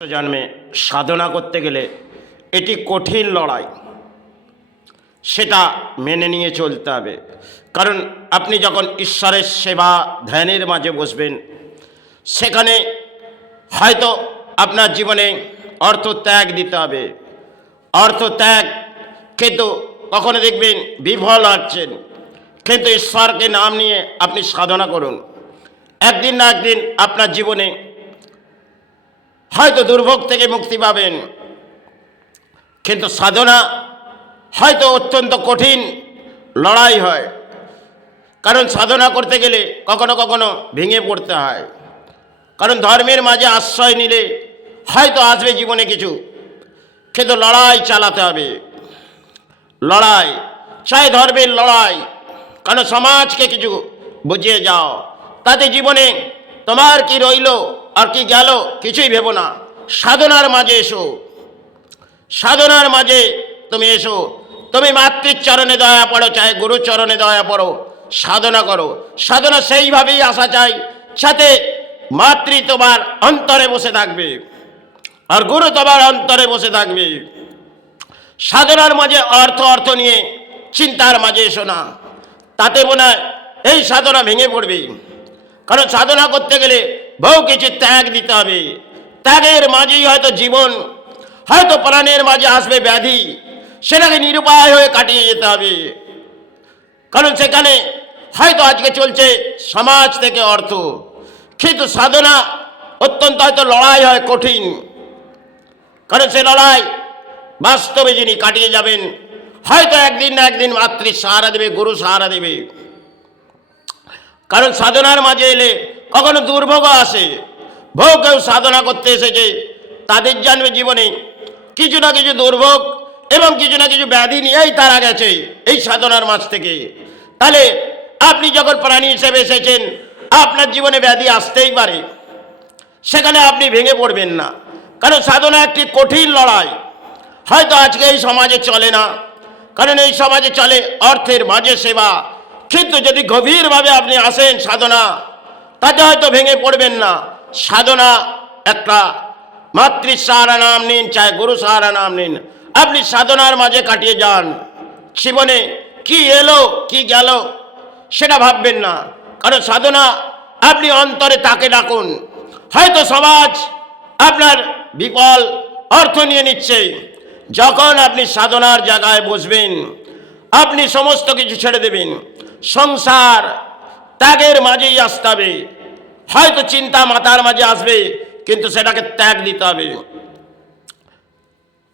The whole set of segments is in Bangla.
জন্মে সাধনা করতে গেলে এটি কঠিন লড়াই, সেটা মেনে নিয়ে চলতে হবে। কারণ আপনি যখন ঈশ্বরের সেবা ধ্যানের মাঝে বসবেন, সেখানে হয়তো আপনার জীবনে অর্থ ত্যাগ দিতে হবে। অর্থ ত্যাগ কিন্তু কখনো দেখবেন বিফল হচ্ছেন, কিন্তু ঈশ্বরকে নাম নিয়ে আপনি সাধনা করুন। একদিন না একদিন আপনার জীবনে হয়তো দুর্ভোগ থেকে মুক্তি পাবেন। কিন্তু সাধনা হয়তো অত্যন্ত কঠিন লড়াই হয়, কারণ সাধনা করতে গেলে কখনো কখনো ভেঙে পড়তে হয়। কারণ ধর্মের মাঝে আশ্রয় নিলে হয়তো আসবে জীবনে কিছু, কিন্তু লড়াই চালাতে হবে। লড়াই চাই ধর্মের লড়াই, কারণ সমাজকে কিছু বুঝিয়ে যাও, তাতে জীবনে তোমার কি রইল আর কি গেল কিছুই ভেবো না। সাধনার মাঝে এসো, সাধনার মাঝে তুমি এসো। তুমি মাতৃর চরণে দয়া পড়ো, চাই গুরুর চরণে দয়া পড়ো, সাধনা করো। সাধনা সেইভাবেই আসা চাই সাথে মাতৃ তোমার অন্তরে বসে থাকবে আর গুরু তোমার অন্তরে বসে থাকবে। সাধনার মাঝে অর্থ নিয়ে চিন্তার মাঝে এসো না, তাতে মনে হয় এই সাধনা ভেঙে পড়বে। কারণ সাধনা করতে গেলে বহু কিছু ত্যাগ দিতে হবে। ত্যাগের মাঝেই হয়তো জীবন, হয়তো প্রাণের মাঝে আসবে ব্যাধি, সেটাকে নিরুপায় হয়ে কাটিয়ে যেতে হবে। কারণ সেখানে হয়তো আজকে চলছে সমাজ থেকে অর্থ, কিন্তু সাধনা অত্যন্ত হয়তো লড়াই হয় কঠিন। কারণ সে লড়াই বাস্তবে যিনি কাটিয়ে যাবেন, হয়তো একদিন না একদিন মাতৃর সাহারা দেবে, গুরু সাহারা দেবে। কারণ সাধনার মাঝে এলে কখনো দুর্ভোগও আসে। বহু কেউ সাধনা করতে এসেছে, তাদের জানবে জীবনে কিছু না কিছু দুর্ভোগ এবং কিছু না কিছু ব্যাধি নিয়েই তারা গেছে এই সাধনার মাঝ থেকে। তাহলে আপনি যখন প্রাণী হিসেবে এসেছেন, আপনার জীবনে ব্যাধি আসতেই পারে, সেখানে আপনি ভেঙে পড়বেন না। কারণ সাধনা একটি কঠিন লড়াই। হয়তো আজকে এই সমাজে চলে না, কারণ এই সমাজে চলে অর্থের মাঝে সেবা। কিন্তু যদি গভীরভাবে আপনি আসেন সাধনা, তাতে হয়তো ভেঙে পড়বেন না। সাধনা একটা মাতৃ সাহারা নাম নিন, চাই গুরু সাহারা নাম নিন, আপনি সাধনার মাঝে কাটিয়ে যান। জীবনে কি এলো কি গেল সেটা ভাববেন না, কারণ সাধনা আপনি অন্তরে তাকে ডাকুন। হয়তো সমাজ আপনার বিকল অর্থ নিয়ে নিচ্ছে, যখন আপনি সাধনার জায়গায় বসবেন, আপনি সমস্ত কিছু ছেড়ে দেবেন। সংসার ত্যাগের মাঝেই আসতে হবে। হয়তো চিন্তা মাথার মাঝে আসবে, কিন্তু সেটাকে ত্যাগ দিতে হবে।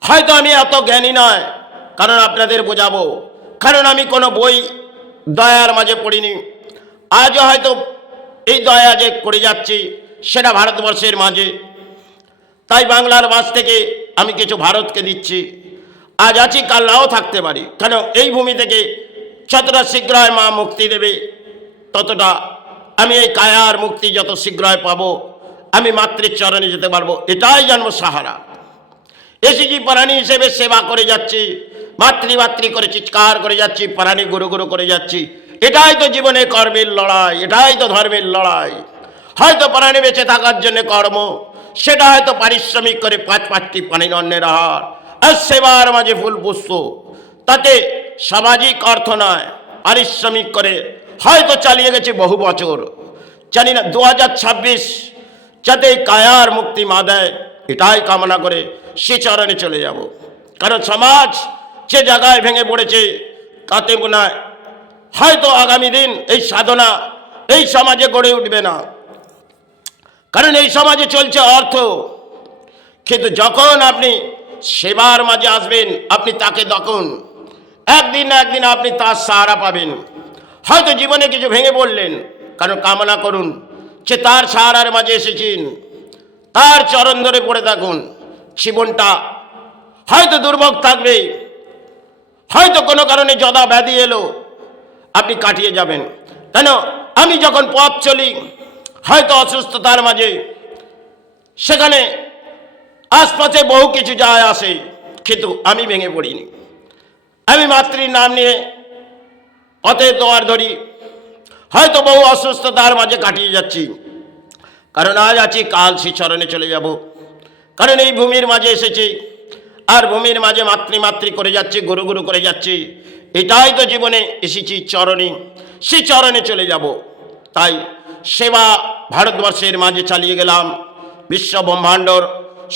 হয়তো আমি এত জ্ঞানী নয়, কারণ আপনাদের বোঝাবো, কারণ আমি কোনো বই দয়ার মাঝে পড়িনি। আজও হয়তো এই দয়া যে করে যাচ্ছি সেটা ভারতবর্ষের মাঝে, তাই বাংলার মাঝ থেকে আমি কিছু ভারতকে দিচ্ছি। আজ আছি, কাল নাও থাকতে পারি। কেন এই ভূমি থেকে যতটা শীঘ্রই মা মুক্তি দেবে, ততটা আমি এই কায়ার মুক্তি যত শীঘ্রই পাবো, আমি মাতৃর চরণে যেতে পারবো। এটাই জন্ম সাহারা। এসেছি প্রাণী হিসেবে সেবা করে যাচ্ছি, মাতৃ করে চিৎকার করে যাচ্ছি, প্রাণী গুরু গুরু করে যাচ্ছি। এটাই তো জীবনে কর্মের লড়াই, এটাই তো ধর্মের লড়াই। হয়তো প্রাণী বেঁচে থাকার জন্য কর্ম, সেটা হয়তো পারিশ্রমিক করে পাঁচটি পানির অন্যের আহার আর সেবার মাঝে ফুল পুষ্প, তাতে সামাজিক অর্থ নয়, পারিশ্রমিক করে হয়তো চালিয়ে গেছে বহু বছর। জানি না 2026 যাতে কায়ার মুক্তি মা দেয়, এটাই কামনা করে সে চরণে চলে যাব। কারণ সমাজ যে জায়গায় ভেঙে পড়েছে, তাতে মনে হয় হয়তো আগামী দিন এই সাধনা এই সমাজে গড়ে উঠবে না। কারণ এই সমাজে চলছে অর্থ, কিন্তু যখন আপনি সেবার মাঝে আসবেন, আপনি তাকে দেখুন, একদিন না একদিন আপনি তার সাহারা পাবেন। হয়তো জীবনে কিছু ভেঙে পড়লেন, কারণ কামনা করুন যে তার সাহারার মাঝে এসেছেন, তার চরণ ধরে পড়ে থাকুন। জীবনটা হয়তো দুর্ভোগ থাকবে, হয়তো কোনো কারণে যদা ব্যাধি এলো, আপনি কাটিয়ে যাবেন। কেন আমি যখন পথ চলি, হয়তো অসুস্থতার মাঝে, সেখানে আশপাশে বহু কিছু যায় আসে, কিন্তু আমি ভেঙে পড়িনি। আমি মাতৃর নাম নিয়ে পথে দোয়ার ধরি, হয়তো বহু অসুস্থতার মাঝে কাটিয়ে যাচ্ছি। কারণ আজ আছি, কাল সে চরণে চলে যাব। কারণ এই ভূমির মাঝে এসেছি, আর ভূমির মাঝে মাতৃ করে যাচ্ছি, গুরু গুরু করে যাচ্ছি। এটাই তো জীবনে এসেছি চরণে, সেই চরণে চলে যাব। তাই সেবা ভারতবর্ষের মাঝে চালিয়ে গেলাম, বিশ্ব ব্রহ্মাণ্ডর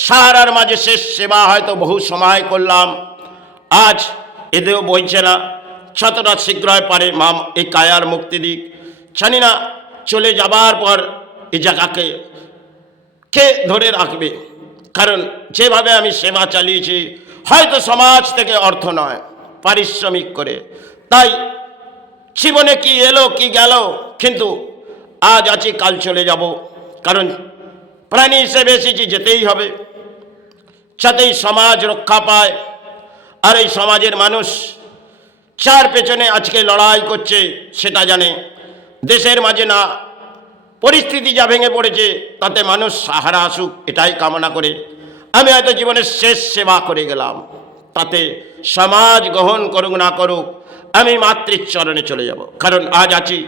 সারার মাঝে শেষ সেবা হয়তো বহু সময় করলাম। আজ এদেও বইছে না, যতটা শীঘ্রই পারে মা এই কায়ার মুক্তি দিক। জানি না চলে যাবার পর এই জায়গাকে কে ধরে রাখবে, কারণ যেভাবে আমি সেবা চালিয়েছি হয়তো সমাজ থেকে অর্থ নয়, পারিশ্রমিক করে। তাই জীবনে কি এলো কি গেল, কিন্তু আজ আছি কাল চলে যাব, কারণ প্রাণী হিসেবে এসেছি, যেতেই হবে, যাতেই সমাজ রক্ষা পায়। আর এই সমাজের মানুষ যার পেছনে আজকে লড়াই করছে সেটা জানে, দেশের মাঝে না পরিস্থিতি যা ভেঙে পড়েছে তাতে মানুষ সাহারা আসুক, এটাই কামনা করে আমি হয়তো জীবনের শেষ সেবা করে গেলাম। তাতে সমাজ গ্রহণ করুক না করুক, আমি মাতৃর চরণে চলে যাব। কারণ আজ আছি,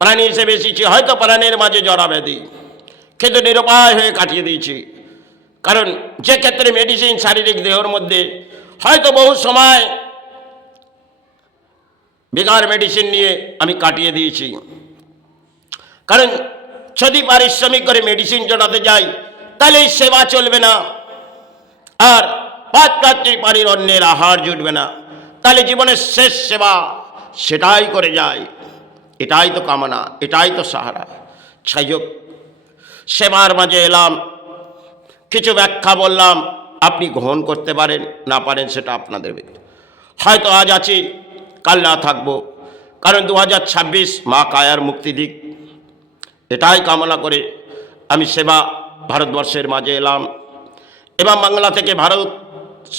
প্রাণী হিসেবে এসেছি, হয়তো প্রাণের মাঝে জরা ব্যাধি, কিন্তু নিরুপায় হয়ে কাটিয়ে দিয়েছি। কারণ যে ক্ষেত্রে মেডিসিন শারীরিক দেহের মধ্যে হয়তো বহু সময় বেকার মেডিসিন নিয়ে আমি কাটিয়ে দিয়েছি। কারণ যদি পারিশ্রমিক করে মেডিসিন জোটাতে যাই তাহলে এই সেবা চলবে না, আর পাঁচ রাত্রি পানির অন্যের আহার জুটবে না, তাহলে জীবনের শেষ সেবা সেটাই করে যায়। এটাই তো কামনা, এটাই তো সাহারা। যাই হোক, সেবার মাঝে এলাম, কিছু ব্যাখ্যা বললাম, আপনি গ্রহণ করতে পারেন না পারেন সেটা আপনাদের ব্যক্তি। হয়তো আজ আছি, কাল না থাকবো, কারণ 2026 মা কায়ার মুক্তি দিক, এটাই কামনা করে আমি সেবা ভারতবর্ষের মাঝে এলাম। এবং বাংলা থেকে ভারত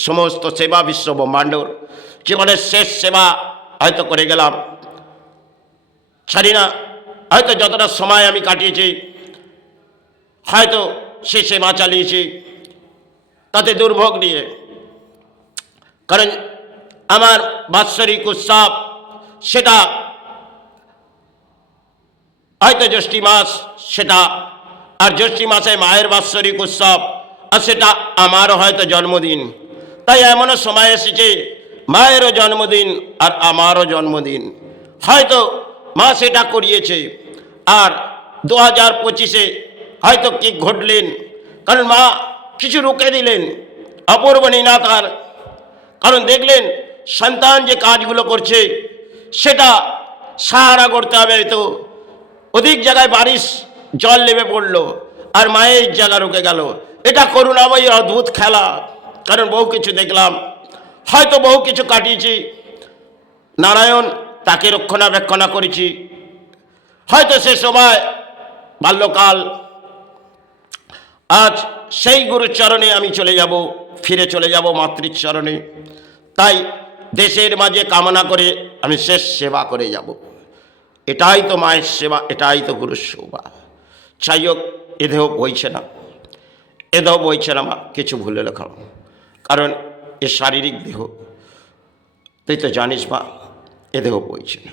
সমস্ত সেবা বিশ্ব ব্রহ্মাণ্ডর জীবনের শেষ সেবা হয়তো করে গেলাম। জানি না হয়তো যতটা সময় আমি কাটিয়েছি হয়তো সে সেবা চালিয়েছি তাতে দুর্ভোগ নিয়ে, কারণ আমার বাৎসরিক উৎসব সেটা হয়তো জ্যৈষ্ঠী মাস, সেটা আর জ্যৈষ্ঠী মাসে মায়ের বাৎসরিক উৎসব, আর সেটা আমারও হয়তো জন্মদিন। তাই এমনও সময় এসেছে মায়েরও জন্মদিন আর আমারও জন্মদিন, হয়তো মা সেটা করিয়েছে। আর 2025-এ হয়তো কি ঘটলেন, কারণ মা কিছু রুখে দিলেন, অপূর্ব নিনাতার। কারণ দেখলেন সন্তান যে কাজগুলো করছে সেটা সাহারা করতে হবে, তো অধিক জায়গায় বারিশ জল নেমে পড়লো আর মায়ের জায়গা রুকে গেল। এটা করুণাময়ী অদ্ভুত খেলা। কারণ বহু কিছু দেখলাম, হয়তো বহু কিছু কাটিয়েছি, নারায়ণ তাকে রক্ষণাবেক্ষণা করেছি, হয়তো সে সময় বাল্যকাল। আজ সেই গুরুর চরণে আমি চলে যাব, ফিরে চলে যাব মাতৃর চরণে। তাই দেশের মাঝে কামনা করে আমি শেষ সেবা করে যাব। এটাই তো মায়ের সেবা, এটাই তো গুরুর সেবা। যাই হোক, এদেহ বইছে না, এদেহ বইছে না মা, কিছু ভুলে লেখাও, কারণ এ শারীরিক দেহ, তুই তো জানিস মা, এদেহ বইছে না।